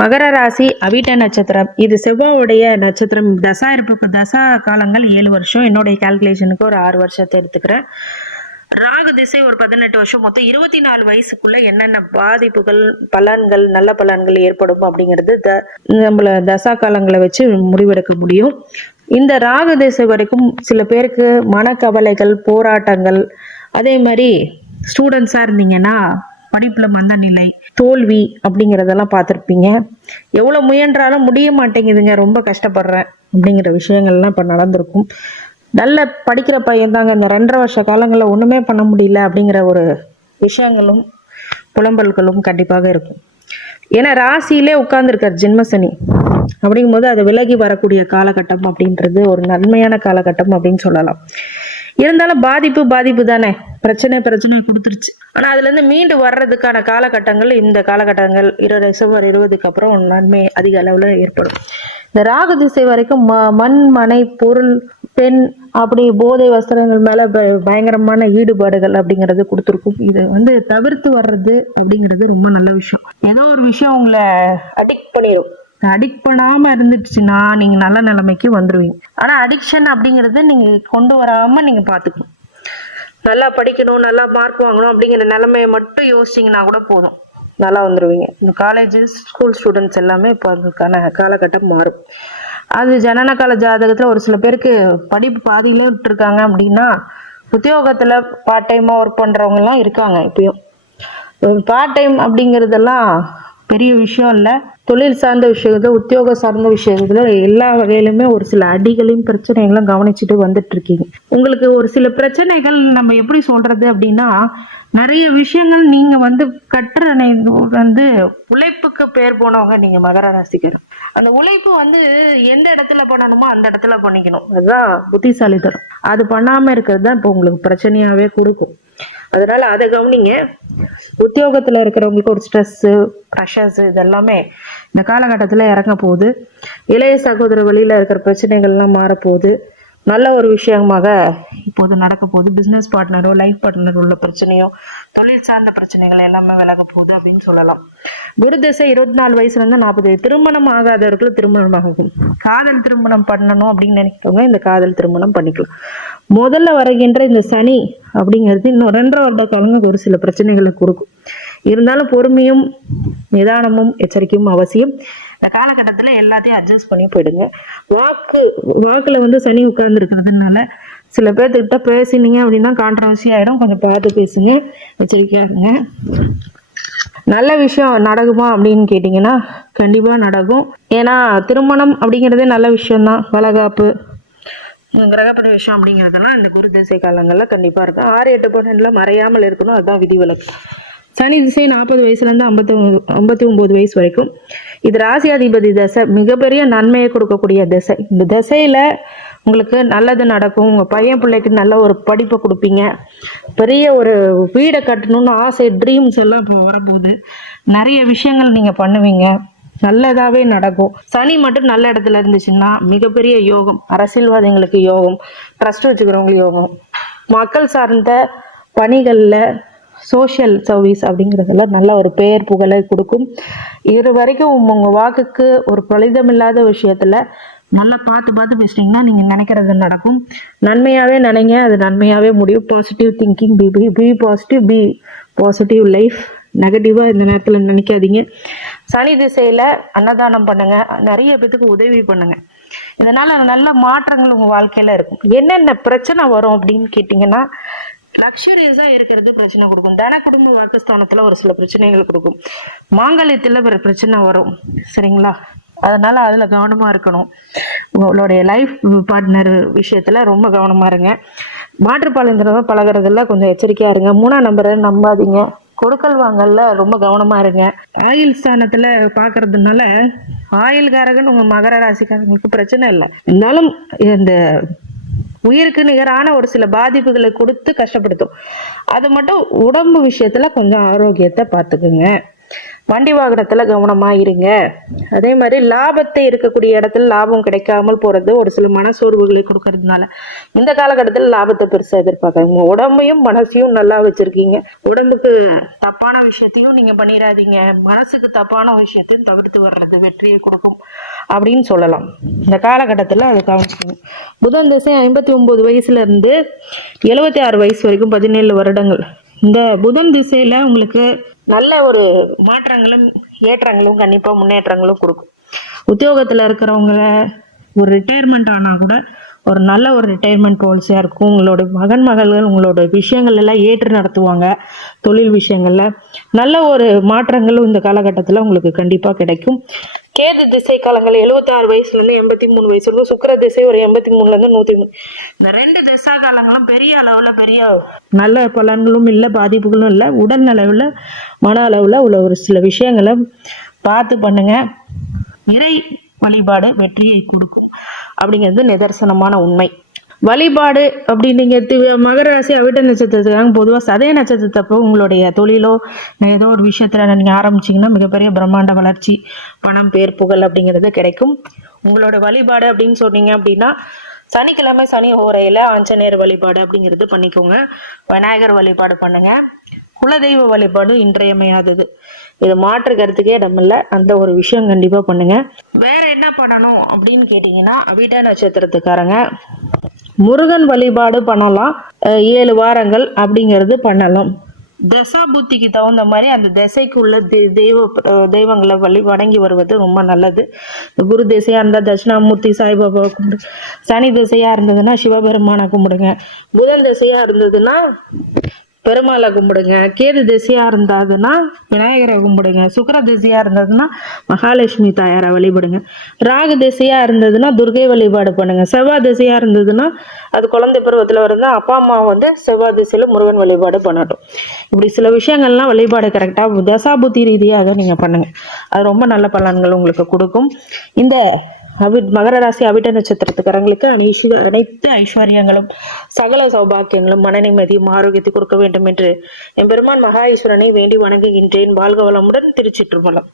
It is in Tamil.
மகர ராசி அவிட்ட நட்சத்திரம். இது செவ்வாவுடைய நட்சத்திரம். தசா இருப்பு தசா காலங்கள் ஏழு வருஷம். என்னுடைய கால்குலேஷனுக்கு ஒரு ஆறு வருஷத்தை எடுத்துக்கிறேன். ராகு திசை ஒரு பதினெட்டு வருஷம். மொத்தம் இருபத்தி நாலு வயசுக்குள்ள என்னென்ன பாதிப்புகள் பலன்கள் நல்ல பலன்கள் ஏற்படும் அப்படிங்கிறது த நம்மள தசா காலங்களை வச்சு முடிவெடுக்க முடியும். இந்த ராகு திசை வரைக்கும் சில பேருக்கு மனக்கவலைகள் போராட்டங்கள். அதே மாதிரி ஸ்டூடெண்ட்ஸாக இருந்தீங்கன்னா படிப்பில் மந்தநிலை. தோல்வி அப்படிங்கிறதெல்லாம் பார்த்துருப்பீங்க. எவ்வளோ முயன்றாலும் முடிய மாட்டேங்குதுங்க. ரொம்ப கஷ்டப்படுறேன் அப்படிங்கிற விஷயங்கள்லாம் இப்போ நடந்திருக்கும். நல்ல படிக்கிற பையன்தாங்க. இந்த ரெண்டரை வருஷ காலங்களில் ஒன்றுமே பண்ண முடியல அப்படிங்கிற ஒரு விஷயங்களும் புலம்பல்களும் கண்டிப்பாக இருக்கும். ஏன்னா ராசியிலே உட்கார்ந்துருக்கார் ஜென்மசனி. அப்படிங்கும்போது அது விலகி வரக்கூடிய காலகட்டம் அப்படின்றது ஒரு நன்மையான காலகட்டம் அப்படின்னு சொல்லலாம். இருந்தாலும் பாதிப்பு பாதிப்பு தானே? பிரச்சனை பிரச்சனை கொடுத்துருச்சு. ஆனால் அதுலேருந்து மீண்டு வர்றதுக்கான காலகட்டங்கள் இந்த காலகட்டங்கள் இரு டிசம்பர் இருபதுக்கு அப்புறம் நன்மை அதிக அளவில் ஏற்படும். இந்த ராகு திசை வரைக்கும் ம மண் மனை பொருள் பெண் அப்படி போதை வஸ்திரங்கள் மேலே ப- பயங்கரமான ஈடுபாடுகள் அப்படிங்கிறது கொடுத்துருக்கும். இதை வந்து தவிர்த்து வர்றது அப்படிங்கிறது ரொம்ப நல்ல விஷயம். ஏதோ ஒரு விஷயம் உங்களை அடிக்ட் பண்ணிடும் அடிக்ட் பண்ணாமல் இருந்துச்சுன்னா நீங்கள் நல்ல நிலைமைக்கு வந்துடுவீங்க ஆனால் அடிக்ஷன் அப்படிங்கிறது நீங்கள் கொண்டு வராமல் நீங்கள் பார்த்துக்கணும் நல்லா படிக்கணும் நல்லா மார்க் வாங்கணும் அப்படிங்கிற நிலைமையை மட்டும் யோசிச்சிங்கன்னா கூட போதும். நல்லா வந்துடுவீங்க இந்த காலேஜ் ஸ்கூல் ஸ்டூடெண்ட்ஸ் எல்லாமே இப்போ அதுக்கான காலகட்டம் மாறும். அது ஜனன கால ஜாதகத்தில் ஒரு சில பேருக்கு படிப்பு பாதியிலே விட்டுருக்காங்க அப்படின்னா உத்தியோகத்தில் பார்ட் டைமாக ஒர்க் பண்ணுறவங்கலாம் இருக்காங்க இப்பயும். பார்ட் டைம் அப்படிங்கிறதெல்லாம் பெரிய விஷயம் இல்லை. தொழில் சார்ந்த விஷயத்தில் உத்தியோக சார்ந்த விஷயத்துல எல்லா வகையிலுமே ஒரு சில அடிகளையும் பிரச்சனைகளும் கவனிச்சுட்டு வந்துட்டு இருக்கீங்க உங்களுக்கு ஒரு சில பிரச்சனைகள் நம்ம எப்படி சொல்றது அப்படின்னா நிறைய விஷயங்கள் நீங்க வந்து கற்ற வந்து உழைப்புக்கு பேர் போனவங்க நீங்க மகர ராசிக்காரர். அந்த உழைப்பு வந்து எந்த இடத்துல பண்ணணுமோ அந்த இடத்துல பண்ணிக்கணும். அதுதான் புத்திசாலித்தனம். அது பண்ணாம இருக்கிறது தான் இப்போ உங்களுக்கு பிரச்சனையாவே கொடுக்கும். அதனால அதை கவனிங்க. உத்தியோகத்தில் இருக்கிறவங்களுக்கு ஒரு ஸ்ட்ரெஸ்ஸு ப்ரெஷர்ஸு இதெல்லாமே இந்த காலகட்டத்தில் இறங்க போகுது. இளைய சகோதர வழியில் இருக்கிற பிரச்சனைகள்லாம் மாறப்போகுது. நல்ல ஒரு விஷயமாக இப்போது நடக்க போகுது. பிஸ்னஸ் பார்ட்னரோ லைஃப் பார்ட்னர் உள்ள பிரச்சனையோ தொழில் சார்ந்த பிரச்சனைகள் எல்லாமே விலக போகுது அப்படின்னு சொல்லலாம். விருதசை இருபத்தி நாலு வயசுலேருந்து நாற்பது திருமணம் ஆகாதவர்கள் திருமணம் ஆகும். காதல் திருமணம் பண்ணணும் அப்படின்னு நினைக்கிறவங்க இந்த காதல் திருமணம் பண்ணிக்கலாம். முதல்ல வருகின்ற இந்த சனி அப்படிங்கிறது இன்னும் ரெண்டரை வருட காலங்க ஒரு சில பிரச்சனைகளை கொடுக்கும். இருந்தாலும் பொறுமையும் நிதானமும் எச்சரிக்கையும் அவசியம். இந்த காலகட்டத்தில் எல்லாத்தையும் அட்ஜஸ்ட் பண்ணி போயிடுங்க. வாக்கு வாக்கில் வந்து சனி உட்கார்ந்து இருக்கிறதுனால சில பேர்த்துக்கிட்ட பேசினீங்க அப்படின்னா கான்ட்ரவர்சி ஆகிடும் கொஞ்சம் பார்த்து பேசுங்க. எச்சரிக்கையாக இருங்க நல்ல விஷயம் நடக்குமா அப்படின்னு கேட்டிங்கன்னா கண்டிப்பாக நடக்கும். ஏன்னா திருமணம் அப்படிங்கிறதே நல்ல விஷயம்தான். வளகாப்பு கிரகப்பட விஷயம் அப்படிங்கிறதெல்லாம் இந்த குரு திசை காலங்களில் கண்டிப்பாக இருக்கும். ஆறு எட்டு பன்னெண்டில் மறையாமல் இருக்கணும். அதுதான் விதிவிலக்கு. சனி திசை நாற்பது வயசுலேருந்து ஐம்பத்தி ஐம்பத்தி ஒம்பது வயசு வரைக்கும். இது ராசியாதிபதி தசை மிகப்பெரிய நன்மையை கொடுக்கக்கூடிய திசை. இந்த திசையில் உங்களுக்கு நல்லது நடக்கும். உங்கள் பையன் பிள்ளைக்கு நல்ல ஒரு படிப்பை கொடுப்பீங்க. பெரிய ஒரு வீடை கட்டணும்னு ஆசை ட்ரீம்ஸ் எல்லாம் இப்போ வரப்போகுது. நிறைய விஷயங்கள் நீங்கள் பண்ணுவீங்க. நல்லதாகவே நடக்கும். சனி மட்டும் நல்ல இடத்துல இருந்துச்சுன்னா மிகப்பெரிய யோகம். அரசியல்வாதிகளுக்கு யோகம். ட்ரஸ்ட் வச்சுக்கிறவங்களுக்கு யோகம். மக்கள் சார்ந்த பணிகளில் சோஷியல் சர்வீஸ் அப்படிங்கிறதுல நல்ல ஒரு பெயர் புகழை கொடுக்கும். இது வரைக்கும் உங்கள் வாக்குக்கு ஒரு பலிதமில்லாத விஷயத்தில் நல்லா பார்த்து பார்த்து பேசுனீங்கன்னா நீங்கள் நினைக்கிறது நடக்கும். நன்மையாகவே நினைங்க. அது நன்மையாகவே முடியும். Positive thinking be be be positive be positive life நெகட்டிவாக இந்த நேரத்தில் நினைக்காதீங்க. சனி திசையில் அன்னதானம் பண்ணுங்கள் நிறைய பேத்துக்கு உதவி பண்ணுங்கள் இதனால் நல்ல மாற்றங்கள் உங்கள் வாழ்க்கையில் இருக்கும். என்னென்ன பிரச்சனை வரும் அப்படின்னு கேட்டிங்கன்னா லக்ஸுரியஸாக இருக்கிறது பிரச்சனை கொடுக்கும். தன குடும்ப வாக்குஸ்தானத்துல ஒரு சில பிரச்சனைகள் கொடுக்கும். மாங்கல்யத்துல ஒரு பிரச்சனை வரும். சரிங்களா? அதனால் அதில் கவனமாக இருக்கணும். உங்களுடைய லைஃப் பார்ட்னர் விஷயத்தில் ரொம்ப கவனமாக இருங்க. மாற்றுப்பாளையங்கிறத பழகிறதுல கொஞ்சம் எச்சரிக்கையா இருங்க. மூணாம் நம்பரை நம்பாதீங்க. கொடுக்கல் வாங்கல்ல ரொம்ப கவனமாக இருங்க. ஆயில் ஸ்தானத்தில் பாக்குறதுனால ஆயில்காரகன் உங்கள் மகர ராசிக்காரங்களுக்கு பிரச்சனை இல்லை. இருந்தாலும் இந்த உயிருக்கு நிகரான ஒரு சில பாதிப்புகளை கொடுத்து கஷ்டப்படுத்தும். அது மட்டும் உடம்பு விஷயத்துல கொஞ்சம் ஆரோக்கியத்தை பார்த்துக்குங்க. வண்டி வாகனத்தில் கவனமாக இருங்க. அதே மாதிரி லாபத்தை இருக்கக்கூடிய இடத்துல லாபம் கிடைக்காமல் போகிறது ஒரு சில மனசோர்வுகளை கொடுக்கறதுனால. இந்த காலகட்டத்தில் லாபத்தை பெருசாக எதிர்பார்க்காங்க உங்கள் உடம்பையும் மனசையும் நல்லா வச்சுருக்கீங்க. உடம்புக்கு தப்பான விஷயத்தையும் நீங்கள் பண்ணிடாதீங்க மனசுக்கு தப்பான விஷயத்தையும் தவிர்த்து வர்றது வெற்றியை கொடுக்கும் அப்படின்னு சொல்லலாம். இந்த காலகட்டத்தில் அதை கவனிச்சுக்கணும் புதன் திசை ஐம்பத்தி ஒம்பது வயசுலேருந்து எழுபத்தி ஆறு வயசு வரைக்கும் பதினேழு வருடங்கள். இந்த புதன் திசையில் உங்களுக்கு நல்ல ஒரு மாற்றங்களும் ஏற்றங்களும் கண்டிப்பாக முன்னேற்றங்களும் கொடுக்கும். உத்தியோகத்தில் இருக்கிறவங்கள ஒரு ரிட்டையர்மெண்ட் ஆனால் கூட ஒரு நல்ல ஒரு ரிட்டையர்மெண்ட் பாலிசியாக இருக்கும். உங்களோட மகன் மகள்கள் உங்களோட விஷயங்கள் எல்லாம் ஏற்று நடத்துவாங்க. தொழில் விஷயங்களில் நல்ல ஒரு மாற்றங்களும் இந்த காலகட்டத்தில் உங்களுக்கு கண்டிப்பாக கிடைக்கும். கேது திசை காலங்கள் எழுபத்தாறு வயசுலேருந்து எண்பத்தி மூணு வயசு இருக்கும் சுக்கிர திசை ஒரு எண்பத்தி மூணுலேருந்து நூற்றி மூணு. இந்த ரெண்டு திசா காலங்களும் பெரிய அளவில் பெரிய நல்ல பலன்களும் இல்லை பாதிப்புகளும் இல்லை. உடல் அளவில் மன அளவில் உள்ள ஒரு சில விஷயங்களை பார்த்து பண்ணுங்கள் இறை வழிபாடு வெற்றியை கொடுக்கும். அப்படிங்கிறது நிதர்சனமான உண்மை. வழிபாடு அப்படி நீங்கள் மகர ராசி அவிட்ட நட்சத்திரத்துக்காக பொதுவாக சதய நட்சத்திரத்தப்போ உங்களுடைய தொழிலோ ஏதோ ஒரு விஷயத்தில் நீங்கள் ஆரம்பிச்சிங்கன்னா மிகப்பெரிய பிரம்மாண்ட வளர்ச்சி பணம் பேர் புகழ் அப்படிங்கிறது கிடைக்கும். உங்களோட வழிபாடு அப்படின்னு சொன்னீங்க அப்படின்னா சனிக்கிழமை சனி ஓரையில் ஆஞ்சநேயர் வழிபாடு அப்படிங்கிறது பண்ணிக்கோங்க. விநாயகர் வழிபாடு பண்ணுங்கள் குலதெய்வ வழிபாடு இன்றியமையாதது. இது மாற்று கருத்துக்கே இடமில்ல. அந்த ஒரு விஷயம் கண்டிப்பாக பண்ணுங்க. வேற என்ன பண்ணணும் அப்படின்னு கேட்டிங்கன்னா அபிட நட்சத்திரத்துக்காரங்க முருகன் வழிபாடு பண்ணலாம். ஏழு வாரங்கள் அப்படிங்கிறது பண்ணலாம். தசா புத்திக்கு தகுந்த மாதிரி அந்த திசைக்குள்ள தெ- தெய்வ தெய்வங்களை வழி வணங்கி வருவது ரொம்ப நல்லது. குரு திசையாக இருந்தால் தட்சிணாமூர்த்தி சாய்பாபா கும்பிடு சனி திசையாக இருந்ததுன்னா சிவபெருமானை கும்பிடுங்க. புதன் திசையாக இருந்ததுன்னா பெருமாளை கும்பிடுங்க. கேது திசையாக இருந்ததுன்னா விநாயகரை கும்பிடுங்க. சுக்கர திசையாக இருந்ததுன்னா மகாலட்சுமி தாயாரை வழிபடுங்க. ராகு திசையாக இருந்ததுன்னா துர்கை வழிபாடு பண்ணுங்க. செவ்வாய் திசையாக இருந்ததுன்னா அது குழந்தை பருவத்தில் இருந்தால் அப்பா அம்மா வந்து செவ்வாய் திசையில் முருகன் வழிபாடு பண்ணட்டும். இப்படி சில விஷயங்கள்லாம் வழிபாடு கரெக்டாக தசாபுத்தி ரீதியாக நீங்கள் பண்ணுங்கள் அது ரொம்ப நல்ல பலன்கள் உங்களுக்கு கொடுக்கும். இந்த அவி மகர ராசி அவிட்ட நட்சத்திரத்துக்காரங்களுக்கு அனைஷு அனைத்து ஐஸ்வர்யங்களும் சகல சௌபாக்கியங்களும் மன நிம்மதியும் ஆரோக்கியத்தை கொடுக்க வேண்டும் என்று எம்பெருமான் மகா ஈஸ்வரனை வேண்டி வணங்குகின்றேன். வாழ்க வளமுடன் திருச்சிற்றும்பலம்.